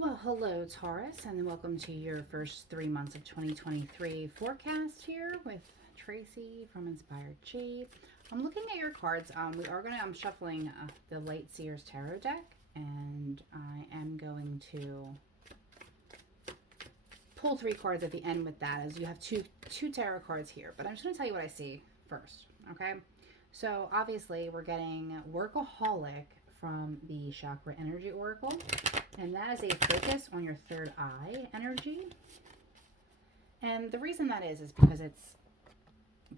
Well, hello, Taurus, and welcome to your first 3 months of 2023 forecast here with Tracy from Inspired Chi. I'm looking at your cards. I'm shuffling the Lightseer's Tarot deck, and I am going to pull 3 cards at the end with that, as you have two tarot cards here. But I'm just going to tell you what I see first, okay? So obviously, we're getting Workaholic from the Chakra Energy Oracle. And that is a focus on your third eye energy. And the reason that is because it's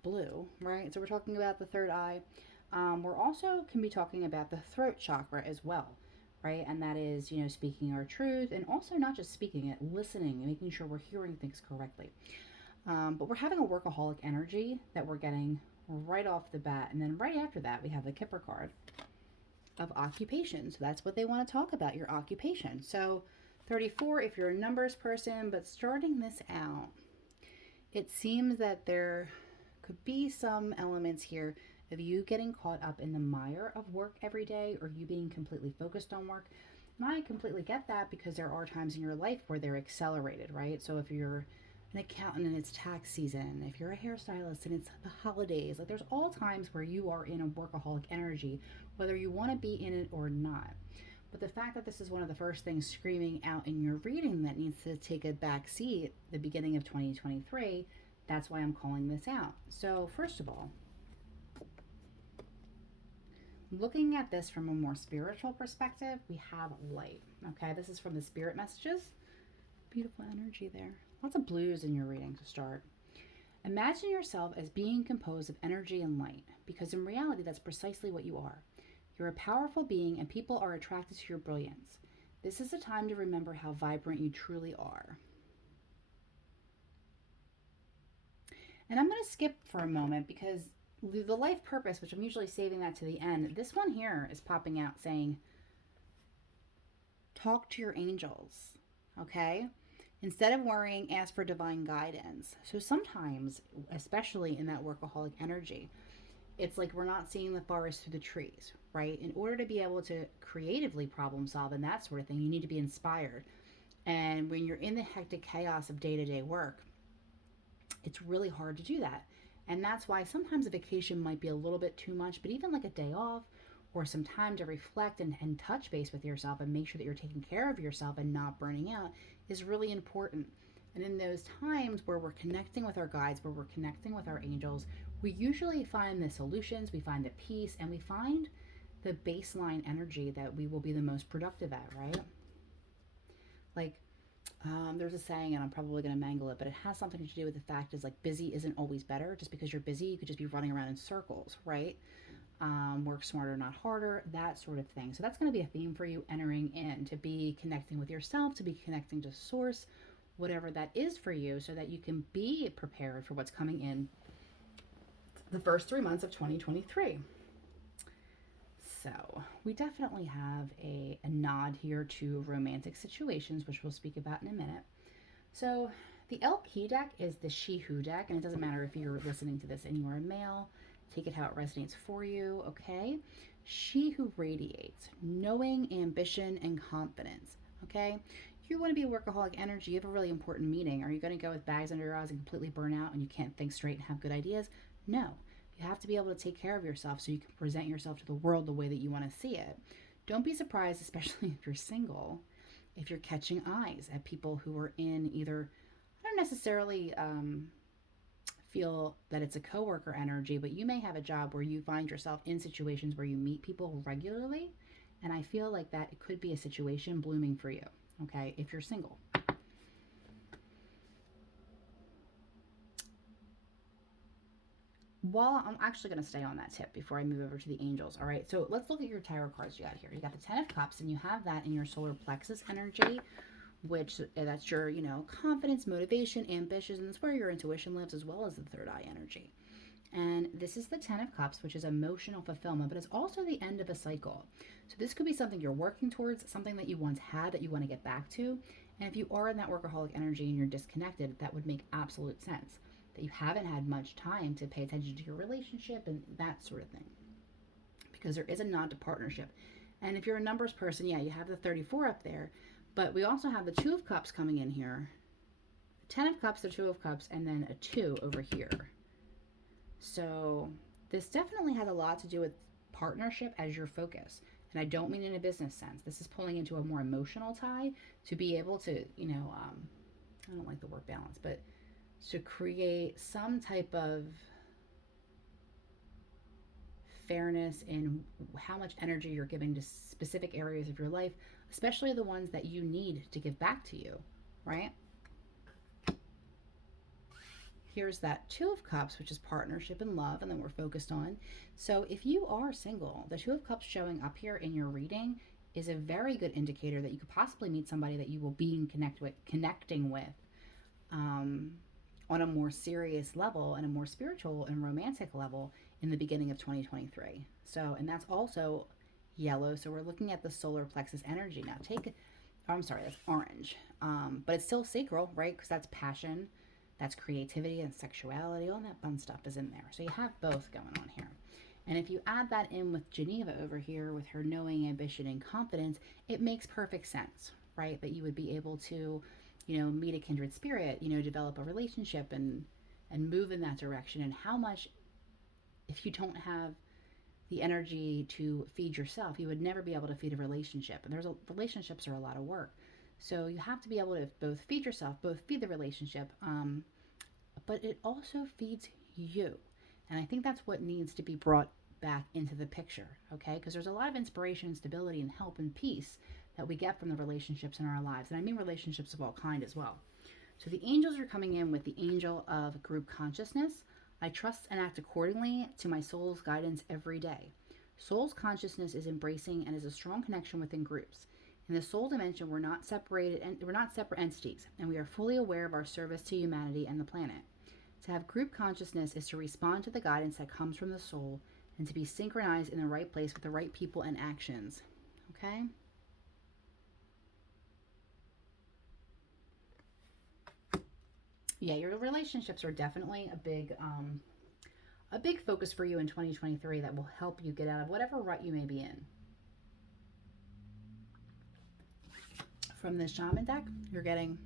blue, right? So we're talking about the third eye. We're also can be talking about the throat chakra as well, right? And that is, speaking our truth, and also not just speaking it, listening and making sure we're hearing things correctly. But we're having a workaholic energy that we're getting right off the bat. And then right after that, we have the Kipper card of occupation. So that's what they want to talk about, your occupation. So 34 if you're a numbers person, but starting this out, it seems that there could be some elements here of you getting caught up in the mire of work every day, or you being completely focused on work. And I completely get that, because there are times in your life where they're accelerated, right? So if you're an accountant and it's tax season, if you're a hairstylist and it's the holidays, like there's all times where you are in a workaholic energy, whether you want to be in it or not. But the fact that this is one of the first things screaming out in your reading that needs to take a back seat at the beginning of 2023, that's why I'm calling this out. So first of all, looking at this from a more spiritual perspective, we have light. Okay, this is from the spirit messages. Beautiful energy there. Lots of blues in your reading to start. Imagine yourself as being composed of energy and light, because in reality, that's precisely what you are. You're a powerful being, and people are attracted to your brilliance. This is a time to remember how vibrant you truly are. And I'm going to skip for a moment, because the life purpose, which I'm usually saving that to the end, this one here is popping out saying, talk to your angels, okay? Instead of worrying, ask for divine guidance. So sometimes, especially in that workaholic energy, it's like we're not seeing the forest through the trees, right? In order to be able to creatively problem solve and that sort of thing, you need to be inspired. And when you're in the hectic chaos of day-to-day work, it's really hard to do that. And that's why sometimes a vacation might be a little bit too much, but even like a day off or some time to reflect and touch base with yourself and make sure that you're taking care of yourself and not burning out is really important. And in those times where we're connecting with our guides, where we're connecting with our angels, we usually find the solutions, we find the peace, and we find the baseline energy that we will be the most productive at, right? Like, there's a saying, and I'm probably going to mangle it, but it has something to do with the fact is like busy isn't always better. Just because you're busy, you could just be running around in circles, right? Work smarter, not harder, that sort of thing. So that's going to be a theme for you entering in, to be connecting with yourself, to be connecting to source, whatever that is for you, so that you can be prepared for what's coming in the first 3 months of 2023. So we definitely have a nod here to romantic situations, which we'll speak about in a minute. So the Elle Qui Deck is the She Who deck, and it doesn't matter if you're listening to this and you are a male. Take it how it resonates for you, okay? She who radiates knowing, ambition, and confidence, okay? You want to be a workaholic energy, you have a really important meeting. Are you going to go with bags under your eyes and completely burn out and you can't think straight and have good ideas? No. You have to be able to take care of yourself so you can present yourself to the world the way that you want to see it. Don't be surprised, especially if you're single, if you're catching eyes at people who are in either, I don't necessarily feel that it's a coworker energy, but you may have a job where you find yourself in situations where you meet people regularly, and I feel like that it could be a situation blooming for you, okay, if you're single. Well, I'm actually going to stay on that tip before I move over to the angels. All right, so let's look at your tarot cards you got here. You got the 10 of Cups, and you have that in your solar plexus energy, which that's your, confidence, motivation, ambitions, and that's where your intuition lives, as well as the third eye energy. And this is the 10 of Cups, which is emotional fulfillment, but it's also the end of a cycle. So this could be something you're working towards, something that you once had that you want to get back to. And if you are in that workaholic energy and you're disconnected, that would make absolute sense. That you haven't had much time to pay attention to your relationship and that sort of thing. Because there is a nod to partnership. And if you're a numbers person, yeah, you have the 34 up there, But we also have the Two of Cups coming in here. 10 of Cups, the Two of Cups, and then a 2 over here. So this definitely has a lot to do with partnership as your focus. And I don't mean in a business sense. This is pulling into a more emotional tie to be able to, you know, I don't like the word balance, but to create some type of fairness in how much energy you're giving to specific areas of your life, especially the ones that you need to give back to you, right? Here's that Two of Cups, which is partnership and love, and then we're focused on. So if you are single, the Two of Cups showing up here in your reading is a very good indicator that you could possibly meet somebody that you will be connecting with on a more serious level and a more spiritual and romantic level in the beginning of 2023. So, and that's also yellow. So we're looking at the solar plexus energy. Now that's orange. But it's still sacral, right? Because that's passion. That's creativity and sexuality. All that fun stuff is in there. So you have both going on here. And if you add that in with Geneva over here with her knowing, ambition, and confidence, it makes perfect sense, right? That you would be able to, you know, meet a kindred spirit, you know, develop a relationship and move in that direction. And how much, if you don't have the energy to feed yourself, you would never be able to feed a relationship. And relationships are a lot of work. So you have to be able to both feed yourself, both feed the relationship, but it also feeds you. And I think that's what needs to be brought back into the picture, okay? Because there's a lot of inspiration, stability, and help and peace that we get from the relationships in our lives. And I mean relationships of all kind as well. So the angels are coming in with the angel of group consciousness. I trust and act accordingly to my soul's guidance every day. Soul's consciousness is embracing and is a strong connection within groups. In the soul dimension, we're not separate entities, and we are fully aware of our service to humanity and the planet. To have group consciousness is to respond to the guidance that comes from the soul and to be synchronized in the right place with the right people and actions. Okay? Yeah, your relationships are definitely a big focus for you in 2023 that will help you get out of whatever rut you may be in. From the Shaman deck, you're getting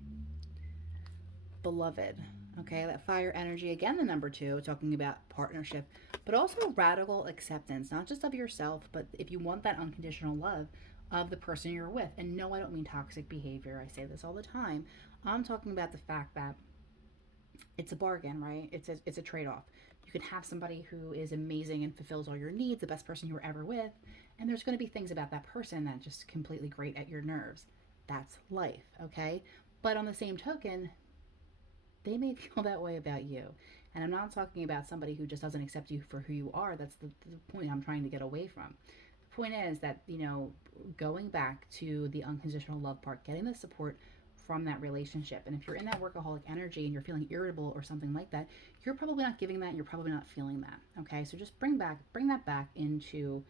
beloved. Okay, that fire energy, again, the number 2, talking about partnership, but also radical acceptance, not just of yourself, but if you want that unconditional love of the person you're with. And no, I don't mean toxic behavior. I say this all the time. I'm talking about the fact that it's a bargain, right? It's a trade-off. You could have somebody who is amazing and fulfills all your needs, the best person you were ever with, and there's going to be things about that person that just completely grate at your nerves. That's life, okay? But on the same token, they may feel that way about you. And I'm not talking about somebody who just doesn't accept you for who you are. That's the point I'm trying to get away from. The point is that, you know, going back to the unconditional love part, getting the support from that relationship. And if you're in that workaholic energy and you're feeling irritable or something like that, you're probably not giving that and you're probably not feeling that, okay? So just bring that back into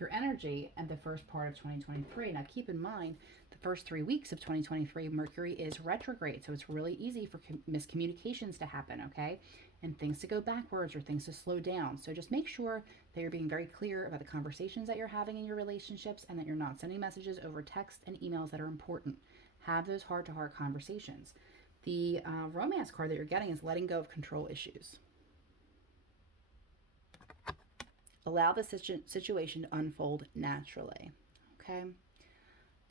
your energy at the first part of 2023. Now keep in mind, the first 3 weeks of 2023, Mercury is retrograde, so it's really easy for miscommunications to happen, okay? And things to go backwards or things to slow down. So just make sure that you're being very clear about the conversations that you're having in your relationships and that you're not sending messages over text and emails that are important. Have those heart-to-heart conversations. The romance card that you're getting is letting go of control issues. Allow the situation to unfold naturally, okay?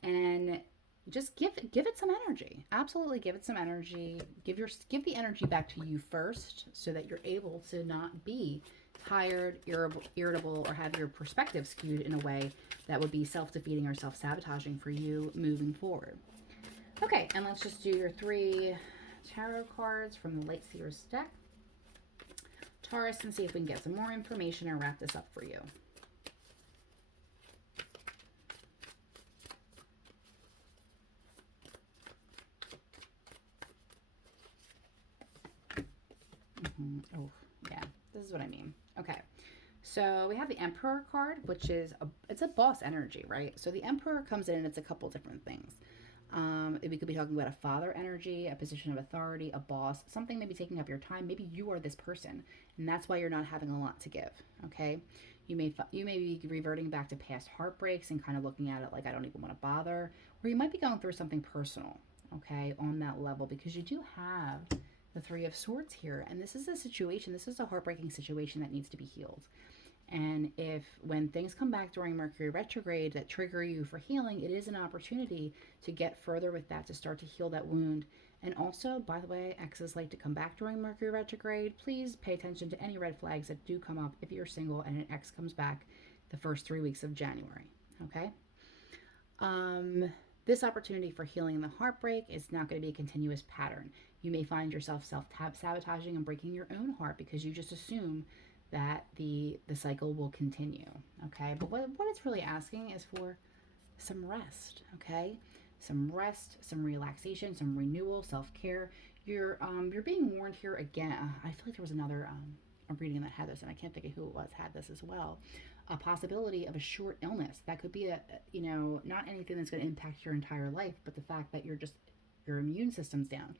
And just give it some energy. Absolutely give it some energy. Give the energy back to you first so that you're able to not be tired, irritable, or have your perspective skewed in a way that would be self-defeating or self-sabotaging for you moving forward. Okay, and let's just do your 3 tarot cards from the Lightseer deck. Taurus, and see if we can get some more information and wrap this up for you. Oh, yeah, this is what I mean. Okay, so we have the Emperor card, which is it's a boss energy, right? So the Emperor comes in and it's a couple different things. We could be talking about a father energy, a position of authority, a boss, something maybe taking up your time. Maybe you are this person, and that's why you're not having a lot to give, okay? You may be reverting back to past heartbreaks and kind of looking at it like I don't even want to bother, or you might be going through something personal, okay, on that level, because you do have the Three of Swords here, and this is a situation, this is a heartbreaking situation that needs to be healed. And if when things come back during Mercury retrograde that trigger you for healing, it is an opportunity to get further with that, to start to heal that wound. And also, by the way, exes like to come back during Mercury retrograde. Please pay attention to any red flags that do come up if you're single and an ex comes back the first 3 weeks of January. Okay? This opportunity for healing the heartbreak is not going to be a continuous pattern. You may find yourself self-sabotaging and breaking your own heart because you just assume that the cycle will continue. Okay? But what it's really asking is for some rest. Okay? Some rest, some relaxation, some renewal, self-care. You're being warned here again. I feel like there was another a reading that had this, and I can't think of who it was had this as well. A possibility of a short illness that could be a not anything that's going to impact your entire life, but the fact that your immune system's down,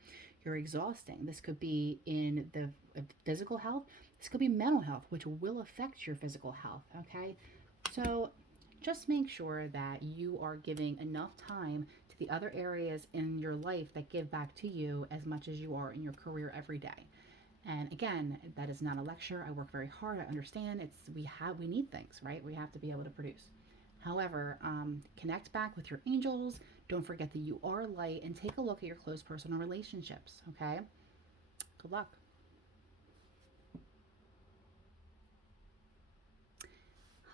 you're exhausting. This could be in the physical health. This could be mental health, which will affect your physical health. Okay, so just make sure that you are giving enough time to the other areas in your life that give back to you as much as you are in your career every day. And again, that is not a lecture. I work very hard. I understand we need things, right? We have to be able to produce. However, connect back with your angels. Don't forget that you are light, and take a look at your close personal relationships. Okay. Good luck.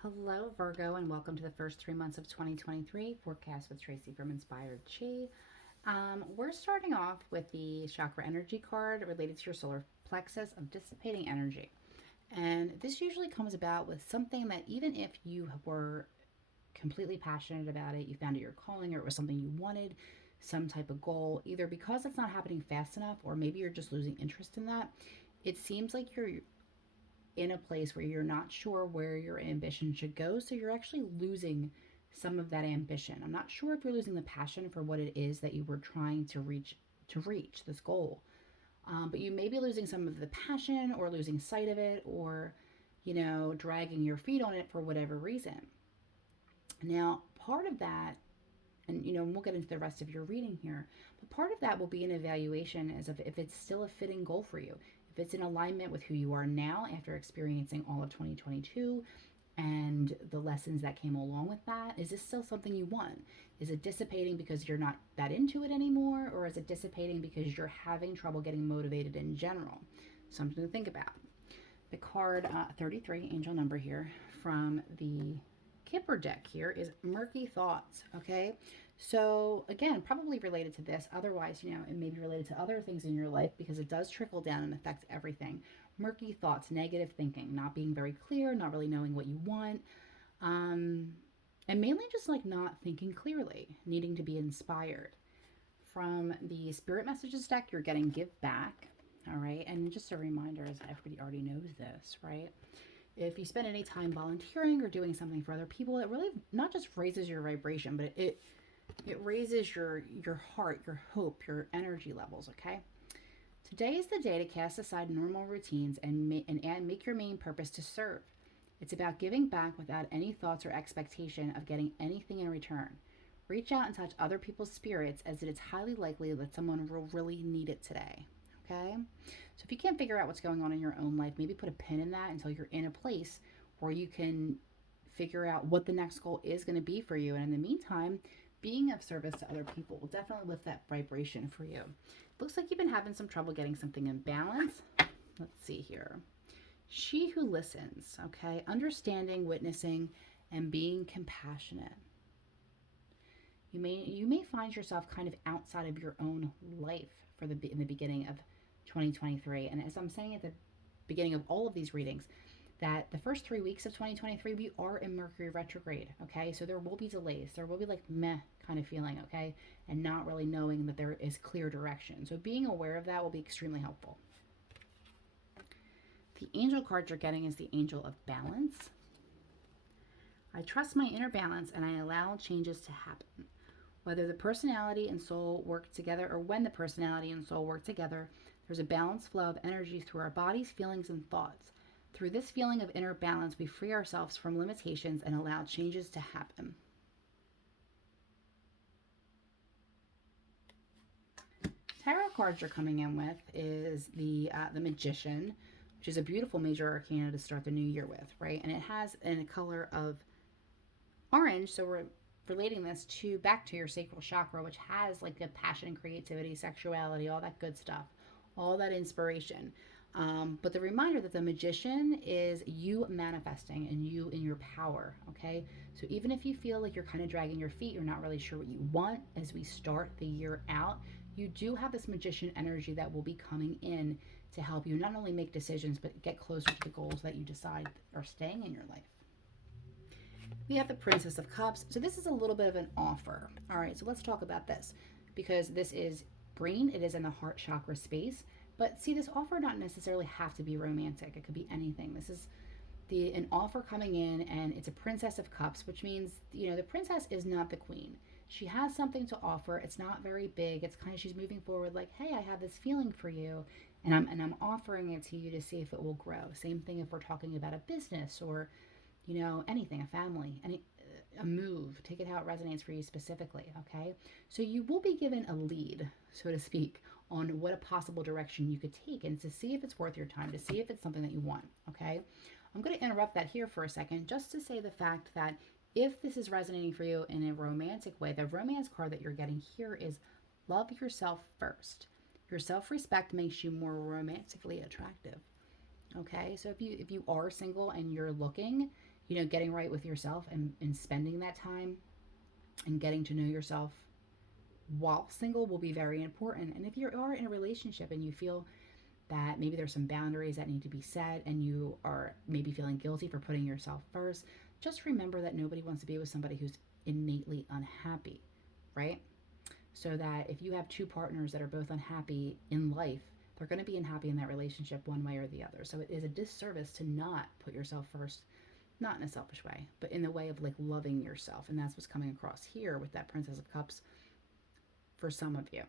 Hello, Virgo, and welcome to the first 3 months of 2023 forecast with Tracy from Inspired Chi. We're starting off with the chakra energy card related to your solar plexus of dissipating energy. And this usually comes about with something that even if you were completely passionate about it, you found it your calling, or it was something you wanted, some type of goal, either because it's not happening fast enough, or maybe you're just losing interest in that, it seems like you're in a place where you're not sure where your ambition should go, so you're actually losing some of that ambition. I'm not sure if you're losing the passion for what it is that you were trying to reach this goal. But you may be losing some of the passion, or losing sight of it, or, dragging your feet on it for whatever reason. Now, part of that, and, we'll get into the rest of your reading here, but part of that will be an evaluation as if it's still a fitting goal for you. If it's in alignment with who you are now after experiencing all of 2022 and the lessons that came along with that, is this still something you want? Is it dissipating because you're not that into it anymore, or is it dissipating because you're having trouble getting motivated in general? Something to think about. The card 33, angel number here from the Kipper Deck here is Murky Thoughts, okay? So again, probably related to this. Otherwise, it may be related to other things in your life, because it does trickle down and affect everything. Murky thoughts, negative thinking, not being very clear, not really knowing what you want, and mainly just like not thinking clearly, needing to be inspired. From the Spirit Messages deck, you're getting Give Back, all right? And just a reminder, as everybody already knows this, right? If you spend any time volunteering or doing something for other people, it really not just raises your vibration, but it raises your heart, your hope, your energy levels, okay? Today is the day to cast aside normal routines and make your main purpose to serve. It's about giving back without any thoughts or expectation of getting anything in return. Reach out and touch other people's spirits, as it is highly likely that someone will really need it today, okay? So if you can't figure out what's going on in your own life, maybe put a pin in that until you're in a place where you can figure out what the next goal is going to be for you. And in the meantime, being of service to other people will definitely lift that vibration for you. Looks like you've been having some trouble getting something in balance. Let's see here. She who listens, okay? Understanding, witnessing, and being compassionate. You may find yourself kind of outside of your own life in the beginning of 2023. And as I'm saying at the beginning of all of these readings, that the first 3 weeks of 2023, we are in Mercury retrograde, okay? So there will be delays. There will be like meh kind of feeling, okay? And not really knowing that there is clear direction. So being aware of that will be extremely helpful. The angel card you're getting is the Angel of Balance. I trust my inner balance and I allow changes to happen. Whether the personality and soul work together, or when the personality and soul work together, there's a balanced flow of energy through our bodies, feelings, and thoughts. Through this feeling of inner balance, we free ourselves from limitations and allow changes to happen. Tarot cards you're coming in with is the Magician, which is a beautiful major arcana to start the new year with, right? And it has in a color of orange, so we're relating this to back to your sacral chakra, which has like the passion, creativity, sexuality, all that good stuff, all that inspiration. But the reminder that the Magician is you manifesting and you in your power, okay? So even if you feel like you're kind of dragging your feet, you're not really sure what you want as we start the year out, you do have this Magician energy that will be coming in to help you not only make decisions, but get closer to the goals that you decide are staying in your life. We have the Princess of Cups. So this is a little bit of an offer. All right, so let's talk about this because this is green. It is in the heart chakra space. But see, this offer not necessarily have to be romantic. It could be anything. This is an offer coming in, and it's a Princess of Cups, which means, you know, the princess is not the queen. She has something to offer. It's not very big. It's kind of, she's moving forward like, hey, I have this feeling for you, and I'm offering it to you to see if it will grow. Same thing if we're talking about a business or, you know, anything, a family, a move. Take it how it resonates for you specifically, okay? So you will be given a lead, so to speak, on what a possible direction you could take and to see if it's worth your time, to see if it's something that you want, okay? I'm going to interrupt that here for a second just to say the fact that if this is resonating for you in a romantic way, the romance card that you're getting here is love yourself first. Your self-respect makes you more romantically attractive, okay? So if you are single and you're looking, you know, getting right with yourself and spending that time and getting to know yourself while single will be very important. And if you are in a relationship and you feel that maybe there's some boundaries that need to be set and you are maybe feeling guilty for putting yourself first, just remember that nobody wants to be with somebody who's innately unhappy, right? So that if you have two partners that are both unhappy in life, they're going to be unhappy in that relationship one way or the other. So it is a disservice to not put yourself first, not in a selfish way, but in the way of like loving yourself. And that's what's coming across here with that Princess of Cups for some of you.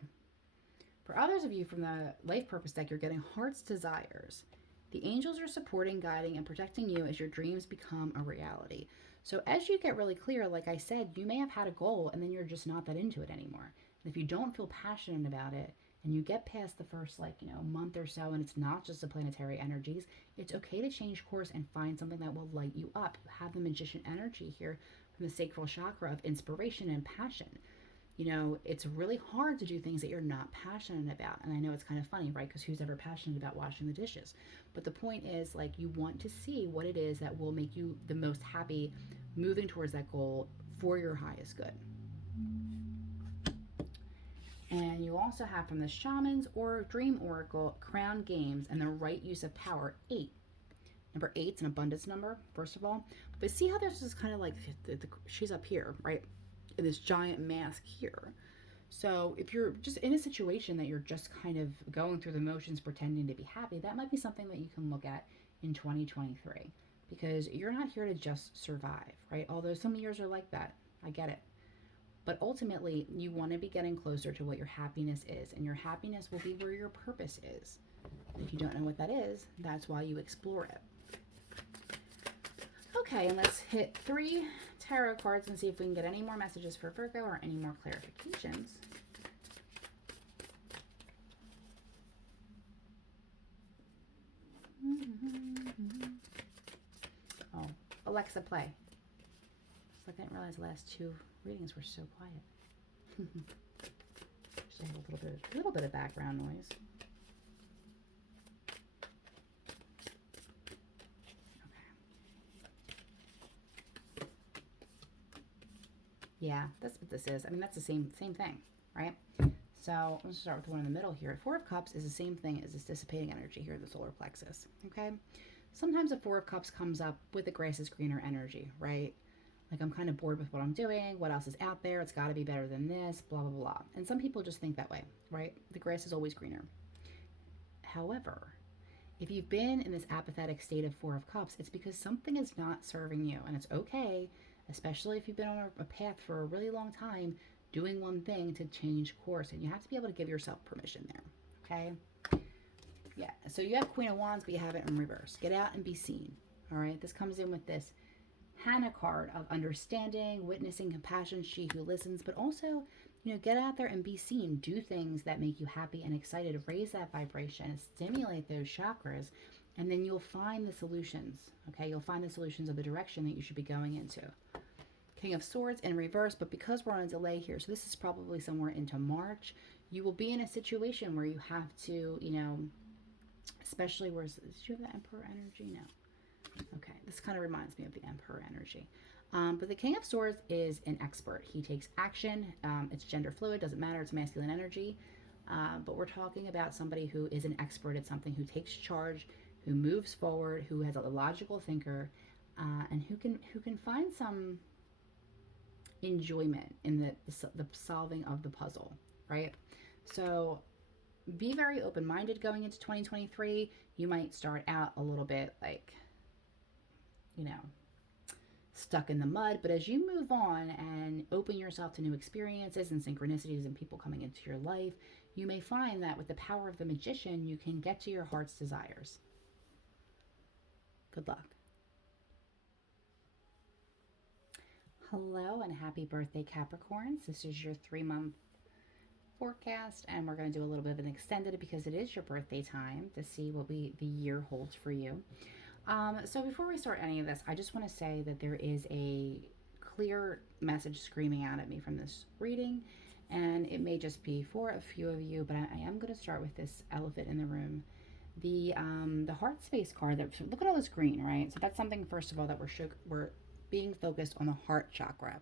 For others of you from the Life Purpose deck, you're getting Heart's Desires. The angels are supporting, guiding, and protecting you as your dreams become a reality. So as you get really clear, like I said, you may have had a goal and then you're just not that into it anymore. And if you don't feel passionate about it and you get past the first month or so and it's not just the planetary energies, it's okay to change course and find something that will light you up. You have the Magician energy here from the sacral chakra of inspiration and passion. You know, it's really hard to do things that you're not passionate about. And I know it's kind of funny, right? Because who's ever passionate about washing the dishes? But the point is, like, you want to see what it is that will make you the most happy moving towards that goal for your highest good. And you also have from the Shamans or Dream Oracle, Crown Games, and the right use of power, 8. Number 8's an abundance number, first of all. But see how this is kind of like, she's up here, right? This giant mask here. So if you're just in a situation that you're just kind of going through the motions pretending to be happy, that might be something that you can look at in 2023, because you're not here to just survive, right? Although some years are like that, I get it. But ultimately, you want to be getting closer to what your happiness is, and your happiness will be where your purpose is. And if you don't know what that is, that's why you explore it. Okay, and let's hit 3 tarot cards and see if we can get any more messages for Virgo or any more clarifications. Oh, Alexa, play. So I didn't realize the last 2 readings were so quiet. Just a little bit of background noise. Yeah, that's what this is. I mean, that's the same thing, right? So let's start with the one in the middle here. 4 of Cups is the same thing as this dissipating energy here, the solar plexus, okay? Sometimes the 4 of Cups comes up with the grass is greener energy, right? Like, I'm kind of bored with what I'm doing. What else is out there? It's got to be better than this, blah, blah, blah. And some people just think that way, right? The grass is always greener. However, if you've been in this apathetic state of 4 of Cups, it's because something is not serving you, and it's okay, especially if you've been on a path for a really long time doing one thing, to change course. And you have to be able to give yourself permission there, okay? Yeah, so you have Queen of Wands, but you have it in reverse. Get out and be seen. All right, this comes in with this Hannah card of understanding, witnessing, compassion, she who listens, but also, you know, get out there and be seen. Do things that make you happy and excited. Raise that vibration, stimulate those chakras, and then you'll find the solutions. Okay, you'll find the solutions of the direction that you should be going into. King of Swords in reverse, but because we're on a delay here, so this is probably somewhere into March, you will be in a situation where you have to, you know, especially where, did you have the Emperor energy? No. Okay, this kind of reminds me of the Emperor energy. But the King of Swords is an expert. He takes action. It's gender fluid, doesn't matter, it's masculine energy. But we're talking about somebody who is an expert at something, who takes charge, who moves forward, who has a logical thinker, and who can find some enjoyment in the solving of the puzzle, right? So be very open-minded going into 2023. You might start out a little bit like, you know, stuck in the mud, but as you move on and open yourself to new experiences and synchronicities and people coming into your life, you may find that with the power of the magician, you can get to your heart's desires. Good luck. Hello and happy birthday, Capricorns. This is your 3-month forecast, and we're going to do a little bit of an extended because it is your birthday time to see what the year holds for you. So before we start any of this, I just want to say that there is a clear message screaming out at me from this reading, and it may just be for a few of you, but I am going to start with this elephant in the room. The heart space card. Look at all this green, right? So that's something, first of all, that we're being focused on the heart chakra,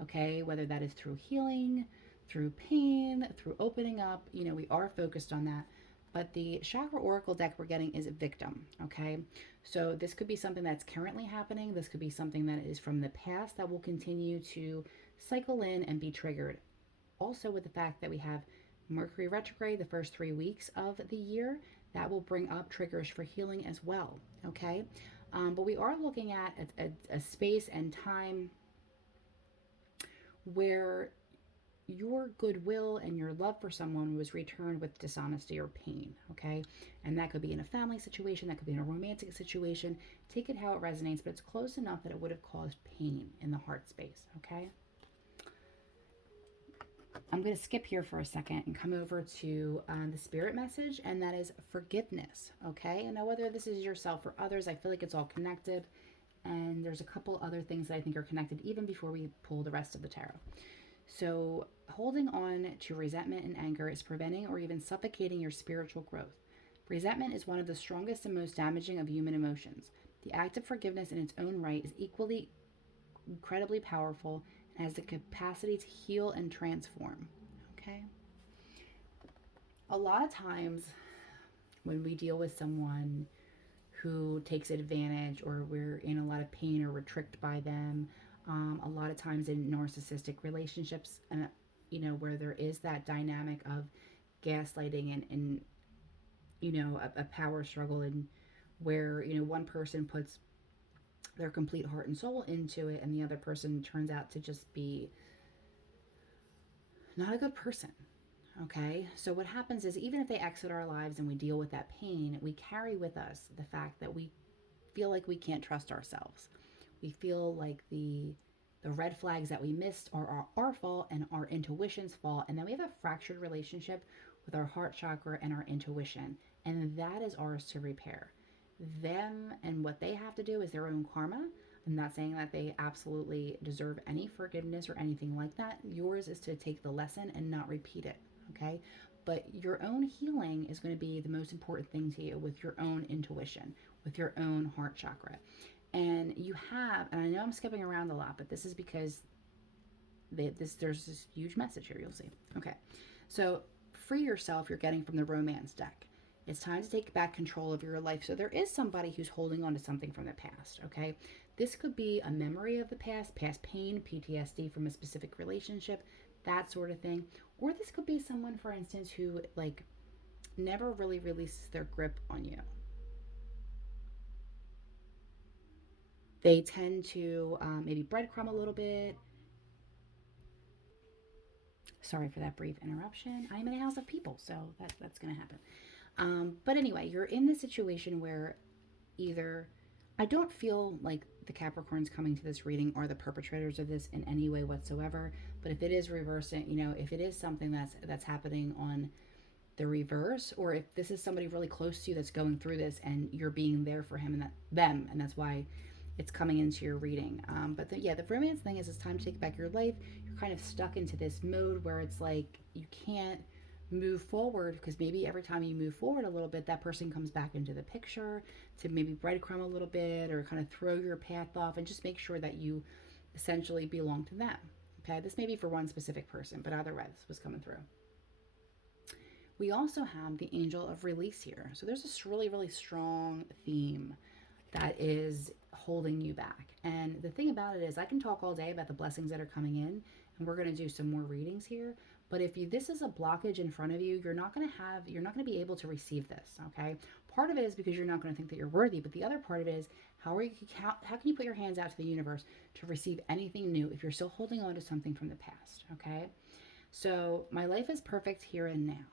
okay? Whether that is through healing, through pain, through opening up, you know, we are focused on that. But the Chakra Oracle deck we're getting is a victim, okay? So this could be something that's currently happening. This could be something that is from the past that will continue to cycle in and be triggered. Also with the fact that we have Mercury retrograde the first 3 weeks of the year, that will bring up triggers for healing as well, okay? But we are looking at a space and time where your goodwill and your love for someone was returned with dishonesty or pain, okay? And that could be in a family situation, that could be in a romantic situation. Take it how it resonates, but it's close enough that it would have caused pain in the heart space, okay? I'm going to skip here for a second and come over to the spirit message, and that is forgiveness, okay? And now whether this is yourself or others, I feel like it's all connected, and there's a couple other things that I think are connected even before we pull the rest of the tarot. So holding on to resentment and anger is preventing or even suffocating your spiritual growth. Resentment is one of the strongest and most damaging of human emotions. The act of forgiveness in its own right is equally incredibly powerful and has the capacity to heal and transform. Okay? A lot of times when we deal with someone who takes advantage, or we're in a lot of pain, or we're tricked by them, a lot of times in narcissistic relationships, you know, where there is that dynamic of gaslighting and you know, a power struggle, and where, you know, one person puts their complete heart and soul into it and the other person turns out to just be not a good person, okay? So what happens is, even if they exit our lives and we deal with that pain, we carry with us the fact that we feel like we can't trust ourselves. We feel like the red flags that we missed are our fault and our intuition's fault. And then we have a fractured relationship with our heart chakra and our intuition. And that is ours to repair. Them and what they have to do is their own karma. I'm not saying that they absolutely deserve any forgiveness or anything like that. Yours is to take the lesson and not repeat it, okay? But your own healing is going to be the most important thing to you, with your own intuition, with your own heart chakra. And you have, and I know I'm skipping around a lot, but this is because there's this huge message here, you'll see. Okay, so free yourself, you're getting from the romance deck. It's time to take back control of your life. So there is somebody who's holding on to something from the past, okay? This could be a memory of the past pain, PTSD from a specific relationship, that sort of thing. Or this could be someone, for instance, who like never really releases their grip on you. They tend to maybe breadcrumb a little bit. Sorry for that brief interruption. I'm in a house of people, so that's going to happen. But anyway, you're in this situation where either I don't feel like the Capricorns coming to this reading are the perpetrators of this in any way whatsoever. But if it is reversing, if it is something that's happening on the reverse, or if this is somebody really close to you that's going through this and you're being there for him and them, and that's why it's coming into your reading. But the romance thing is it's time to take back your life. You're kind of stuck into this mode where it's like you can't move forward because maybe every time you move forward a little bit, that person comes back into the picture to maybe breadcrumb a little bit or kind of throw your path off and just make sure that you essentially belong to them. Okay, this may be for one specific person, but otherwise this was coming through. We also have the angel of release here. So there's this really, really strong theme that is holding you back. And the thing about it is I can talk all day about the blessings that are coming in, and we're going to do some more readings here. But if this is a blockage in front of you, you're not going to be able to receive this, okay? Part of it is because you're not going to think that you're worthy, but the other part of it is how can you put your hands out to the universe to receive anything new if you're still holding on to something from the past, okay? So my life is perfect here and now.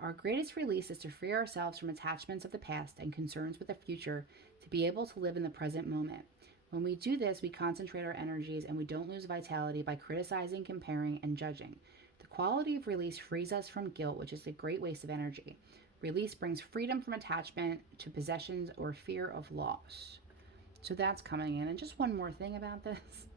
Our greatest release is to free ourselves from attachments of the past and concerns with the future to be able to live in the present moment. When we do this, we concentrate our energies and we don't lose vitality by criticizing, comparing, and judging. The quality of release frees us from guilt, which is a great waste of energy. Release brings freedom from attachment to possessions or fear of loss. So that's coming in. And just one more thing about this.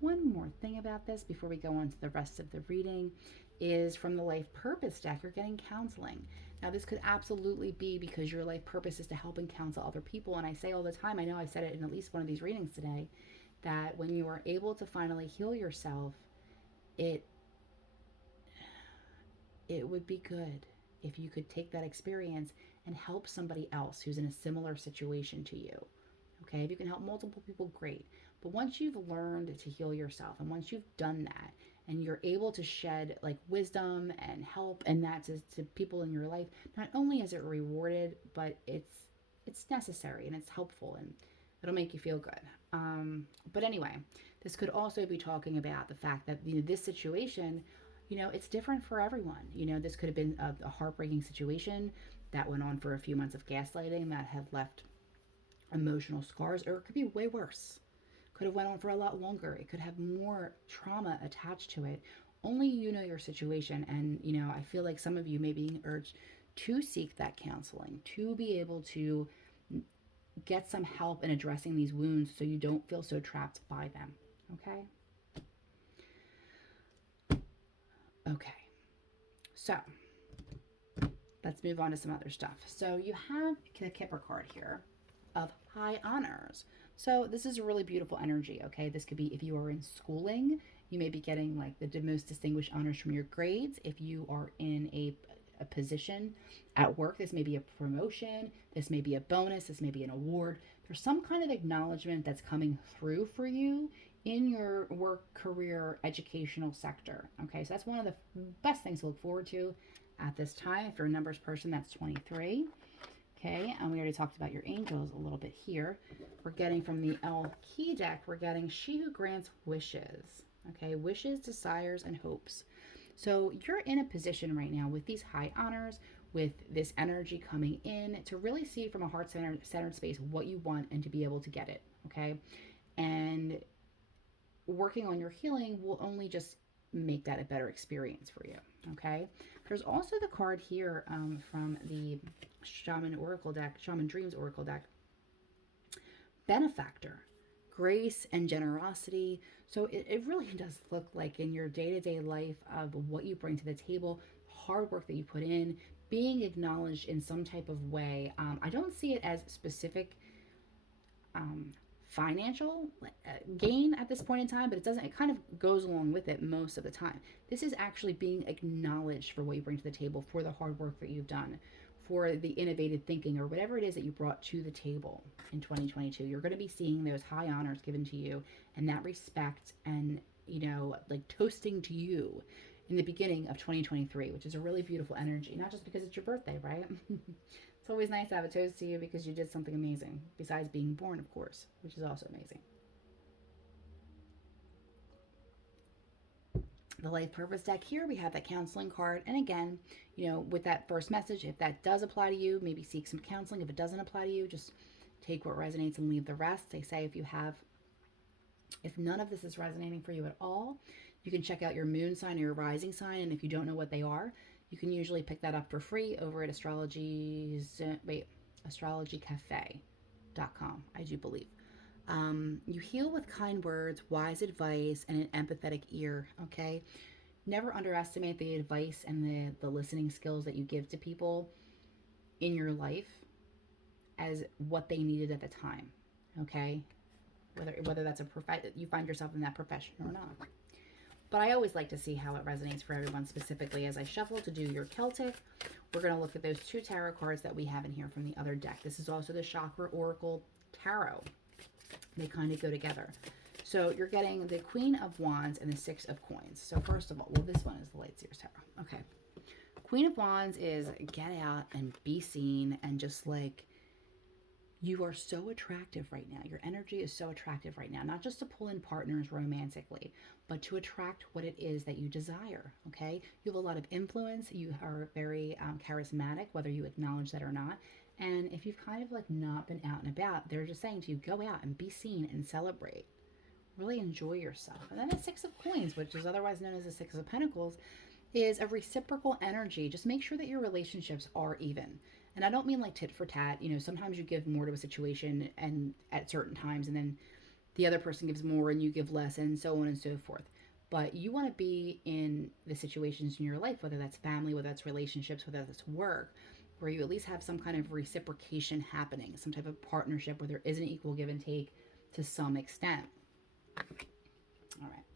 One more thing about this before we go on to the rest of the reading is from the Life Purpose deck, you're getting counseling. Now, this could absolutely be because your life purpose is to help and counsel other people. And I say all the time, I know I said it in at least one of these readings today, that when you are able to finally heal yourself, it would be good if you could take that experience and help somebody else who's in a similar situation to you. Okay, if you can help multiple people, great. But once you've learned to heal yourself and once you've done that and you're able to shed like wisdom and help and that to people in your life, not only is it rewarded, but it's necessary and it's helpful and it'll make you feel good. But anyway, this could also be talking about the fact that this situation, it's different for everyone. This could have been a heartbreaking situation that went on for a few months of gaslighting that had left emotional scars, or it could be way worse. Could have went on for a lot longer. It could have more trauma attached to it. Only you know your situation, and I feel like some of you may be urged to seek that counseling, to be able to get some help in addressing these wounds so you don't feel so trapped by them. Okay, so let's move on to some other stuff. So you have the Kipper card here of high honors. So this is a really beautiful energy, okay? This could be if you are in schooling, you may be getting like the most distinguished honors from your grades. If you are in a position at work, this may be a promotion, this may be a bonus, this may be an award. There's some kind of acknowledgement that's coming through for you in your work, career, educational sector, okay? So that's one of the best things to look forward to at this time. If you're a numbers person, that's 23. Okay, and we already talked about your angels a little bit here. We're getting from the Elle Qui deck, we're getting She Who Grants Wishes. Okay, wishes, desires, and hopes. So you're in a position right now with these high honors, with this energy coming in to really see from a heart-centered space what you want and to be able to get it, okay? And working on your healing will only just make that a better experience for you, okay? There's also the card here from the Shaman Oracle deck, Shaman Dreams Oracle deck. Benefactor, grace and generosity. So it really does look like in your day-to-day life of what you bring to the table, hard work that you put in, being acknowledged in some type of way. I don't see it as specific financial gain at this point in time, but it kind of goes along with it most of the time. This is actually being acknowledged for what you bring to the table, for the hard work that you've done, for the innovative thinking or whatever it is that you brought to the table in 2022. You're going to be seeing those high honors given to you and that respect and, like toasting to you in the beginning of 2023, which is a really beautiful energy, not just because it's your birthday, right? It's always nice to have a toast to you because you did something amazing, besides being born, of course, which is also amazing. the Life Purpose deck here, we have that counseling card. And again, you know, with that first message, if that does apply to you, maybe seek some counseling. If it doesn't apply to you, just take what resonates and leave the rest. They say if none of this is resonating for you at all, you can check out your moon sign or your rising sign. And if you don't know what they are, you can usually pick that up for free over at astrologycafe.com, I do believe. You heal with kind words, wise advice, and an empathetic ear, okay? Never underestimate the advice and the listening skills that you give to people in your life as what they needed at the time, okay? Whether that's you find yourself in that profession or not. But I always like to see how it resonates for everyone specifically. As I shuffle to do your Celtic, we're going to look at those 2 tarot cards that we have in here from the other deck. This is also the Chakra Oracle Tarot. They kind of go together. So you're getting the Queen of Wands and the 6 of Coins. So first of all, well, this one is the Lightseer Tarot. Okay. Queen of Wands is get out and be seen, and just like, you are so attractive right now. Your energy is so attractive right now, not just to pull in partners romantically, but to attract what it is that you desire, okay? You have a lot of influence. You are very charismatic, whether you acknowledge that or not. And if you've kind of like not been out and about, they're just saying to you, go out and be seen and celebrate. Really enjoy yourself. And then the 6 of Coins, which is otherwise known as the 6 of Pentacles, is a reciprocal energy. Just make sure that your relationships are even. And I don't mean like tit for tat. You know, sometimes you give more to a situation and at certain times, and then the other person gives more and you give less, and so on and so forth. But you want to be in the situations in your life, whether that's family, whether that's relationships, whether that's work, where you at least have some kind of reciprocation happening, some type of partnership where there is an equal give and take to some extent. All right.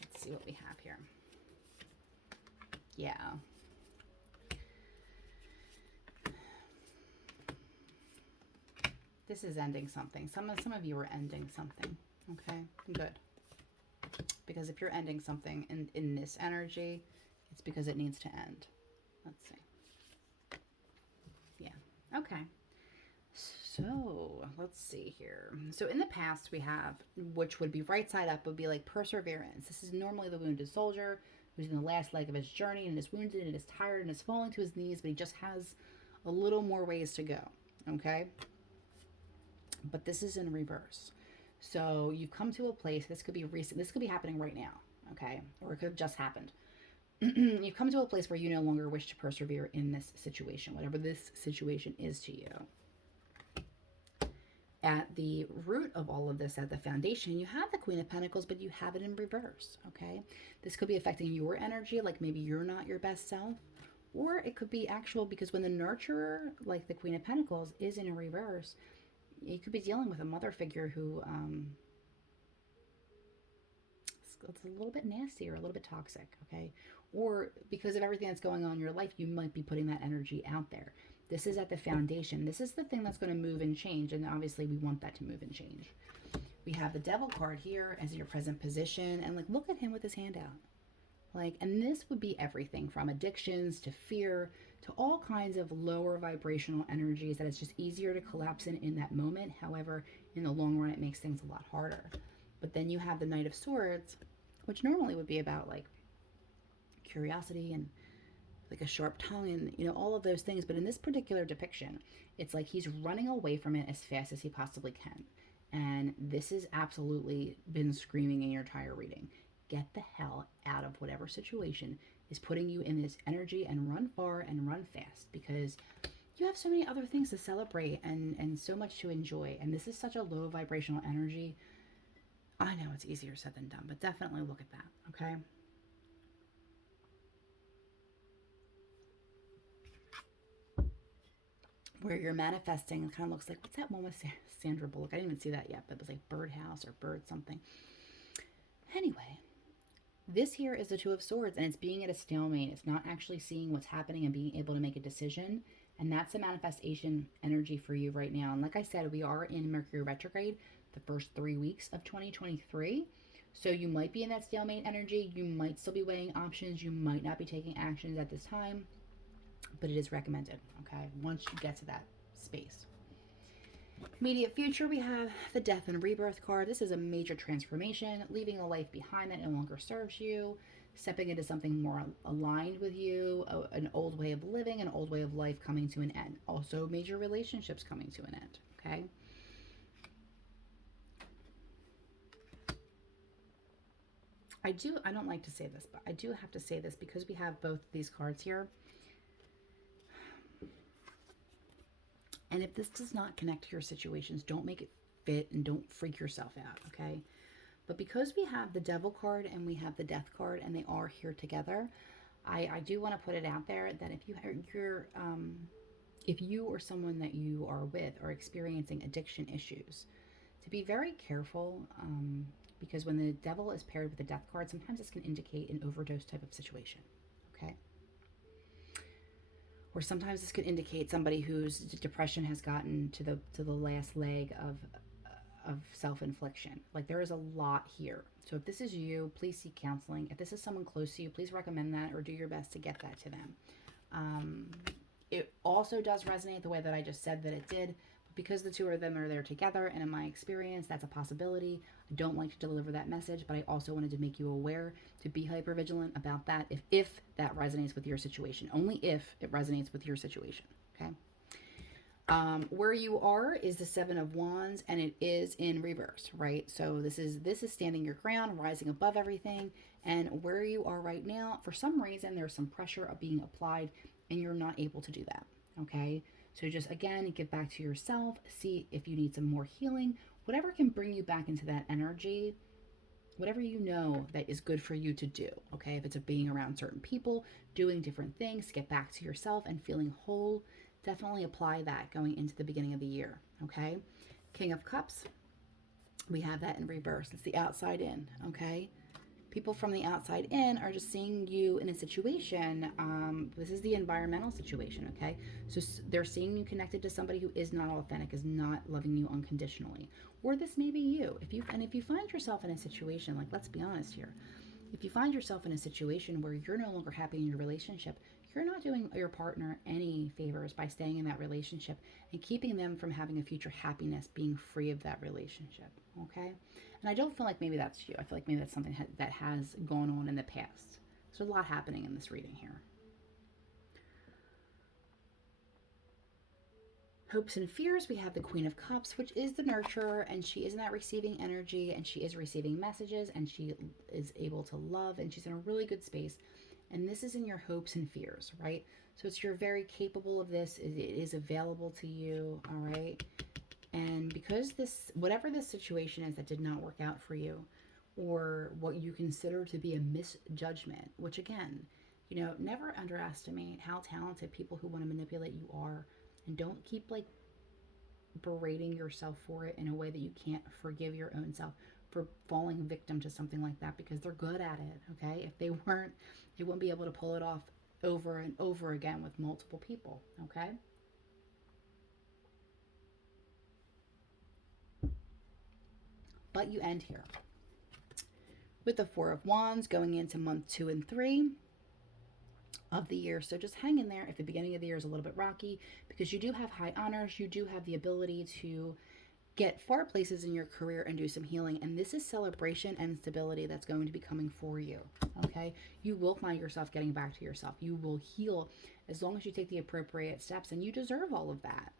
Let's see what we have here. Yeah. This is ending something. Some of you are ending something. Okay, good. Because if you're ending something in this energy, it's because it needs to end. Let's see. Yeah, okay. So, let's see here. So, in the past, we have, which would be right side up, would be like perseverance. This is normally the wounded soldier who's in the last leg of his journey and is wounded and is tired and is falling to his knees, but he just has a little more ways to go. Okay? But this is in reverse. So you've come to a place, this could be recent, this could be happening right now, okay? Or it could have just happened. You've come to a place where you no longer wish to persevere in this situation, whatever this situation is to you. At the root of all of this, at the foundation, you have the Queen of Pentacles, but you have it in reverse, okay? This could be affecting your energy, like maybe you're not your best self, or it could be actual, because when the nurturer, like the Queen of Pentacles, is in a reverse, you could be dealing with a mother figure who it's a little bit nasty or a little bit toxic, okay? Or because of everything that's going on in your life, you might be putting that energy out there. This is at the foundation. This is the thing that's going to move and change, and obviously we want that to move and change. We have the Devil card here as your present position, and like, look at him with his hand out. Like, and this would be everything from addictions to fear to all kinds of lower vibrational energies that it's just easier to collapse in that moment. However, in the long run, it makes things a lot harder. But then you have the Knight of Swords, which normally would be about like curiosity and like a sharp tongue and, you know, all of those things. But in this particular depiction, it's like he's running away from it as fast as he possibly can. And this has absolutely been screaming in your entire reading. Get the hell out of whatever situation is putting you in this energy, and run far and run fast, because you have so many other things to celebrate and so much to enjoy. And this is such a low vibrational energy. I know it's easier said than done, but definitely look at that, okay? Where you're manifesting, it kind of looks like, what's that one with Sandra Bullock? I didn't even see that yet, but it was like birdhouse or bird something. Anyway, this here is the Two of Swords, and it's being at a stalemate. It's not actually seeing what's happening and being able to make a decision. And that's the manifestation energy for you right now. And like I said, we are in Mercury retrograde the first 3 weeks of 2023. So you might be in that stalemate energy. You might still be weighing options. You might not be taking actions at this time, but it is recommended, okay, once you get to that space. Immediate future, we have the Death and Rebirth card. This is a major transformation, leaving a life behind that no longer serves you, stepping into something more aligned with you, an old way of living, an old way of life coming to an end. Also, major relationships coming to an end, okay? I don't like to say this, but I do have to say this because we have both these cards here. And if this does not connect to your situations, don't make it fit and don't freak yourself out, okay? But because we have the Devil card and we have the Death card and they are here together, I do want to put it out there that if you or someone that you are with are experiencing addiction issues, to be very careful, because when the Devil is paired with the Death card, sometimes this can indicate an overdose type of situation, okay? Or sometimes this could indicate somebody whose depression has gotten to the last leg of self-infliction. Like, there is a lot here. So if this is you, please seek counseling. If this is someone close to you, please recommend that or do your best to get that to them. It also does resonate the way that I just said that it did, but because the two of them are there together, and in my experience, that's a possibility. I don't like to deliver that message, but I also wanted to make you aware to be hyper vigilant about that if that resonates with your situation. Only if it resonates with your situation, okay? Where you are is the Seven of Wands, and it is in reverse, right? So this is standing your ground, rising above everything, and where you are right now, for some reason, there's some pressure of being applied, and you're not able to do that, okay? So just, again, get back to yourself, see if you need some more healing, whatever can bring you back into that energy, whatever you know that is good for you to do, okay? If it's being around certain people, doing different things, get back to yourself and feeling whole, definitely apply that going into the beginning of the year, okay? King of Cups, we have that in reverse. It's the outside in, okay? People from the outside in are just seeing you in a situation. This is the environmental situation, okay? So they're seeing you connected to somebody who is not authentic, is not loving you unconditionally. Or this may be you. If you find yourself in a situation, like, let's be honest here, if you find yourself in a situation where you're no longer happy in your relationship, you're not doing your partner any favors by staying in that relationship and keeping them from having a future happiness, being free of that relationship, okay? And I don't feel like maybe that's you. I feel like maybe that's something that has gone on in the past. There's a lot happening in this reading here. Hopes and fears, we have the Queen of Cups, which is the nurturer, and she is in that receiving energy, and she is receiving messages, and she is able to love, and she's in a really good space. And this is in your hopes and fears, right? So you're very capable of this. It is available to you, all right? And because whatever this situation is that did not work out for you, or what you consider to be a misjudgment, which again, never underestimate how talented people who want to manipulate you are. And don't keep berating yourself for it in a way that you can't forgive your own self for falling victim to something like that, because they're good at it, okay? If they weren't, they wouldn't be able to pull it off over and over again with multiple people, okay? But you end here with the Four of Wands going into month 2 and 3 of the year. So just hang in there if the beginning of the year is a little bit rocky, because you do have high honors, you do have the ability to get far places in your career and do some healing, and this is celebration and stability that's going to be coming for you, okay? You will find yourself getting back to yourself. You will heal as long as you take the appropriate steps, and you deserve all of that.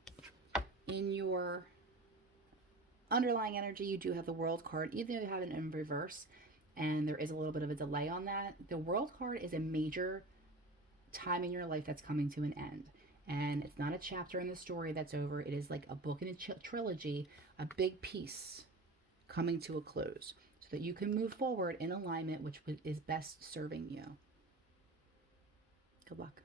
In your underlying energy, you do have the World card, even though you have it in reverse, and there is a little bit of a delay on that. The World card is a major time in your life that's coming to an end. And it's not a chapter in the story that's over. It is like a book in a trilogy, a big piece coming to a close so that you can move forward in alignment, which is best serving you. Good luck.